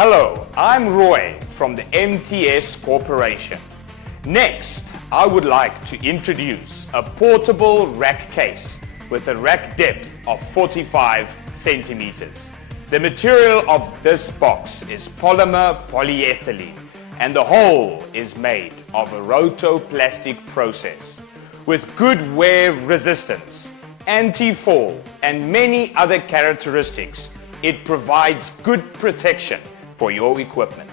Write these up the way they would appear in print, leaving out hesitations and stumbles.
Hello, I'm Roy from the MTS Corporation. Next, I would like to introduce a portable rack case with a rack depth of 45 centimeters. The material of this box is polymer polyethylene, and the whole is made of a rotoplastic process. With good wear resistance, anti-fall, and many other characteristics, it provides good protection for your equipment.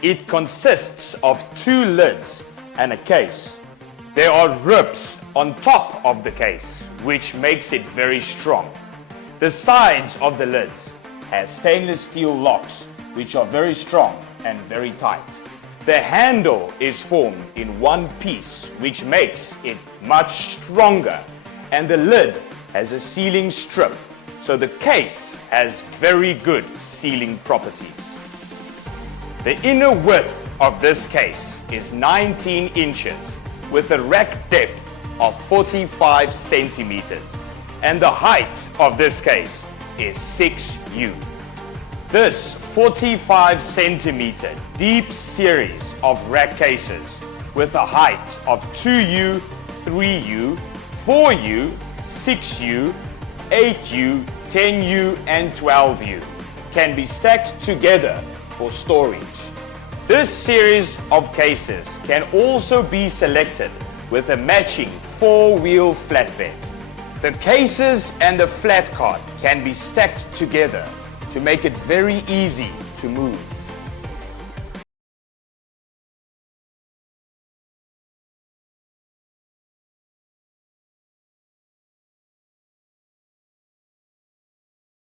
It consists of 2 lids and a case. There are ribs on top of the case, which makes it very strong. The sides of the lids has stainless steel locks, which are very strong and very tight. The handle is formed in one piece, which makes it much stronger, and the lid has a sealing strip, so the case has very good sealing properties. The inner width of this case is 19 inches with a rack depth of 45 centimeters, and the height of this case is 6U. This 45 centimeter deep series of rack cases with a height of 2U, 3U, 4U, 6U, 8U, 10U and 12U can be stacked together for storage. This series of cases can also be selected with a matching 4-wheel flatbed. The cases and the flat cart can be stacked together to make it very easy to move.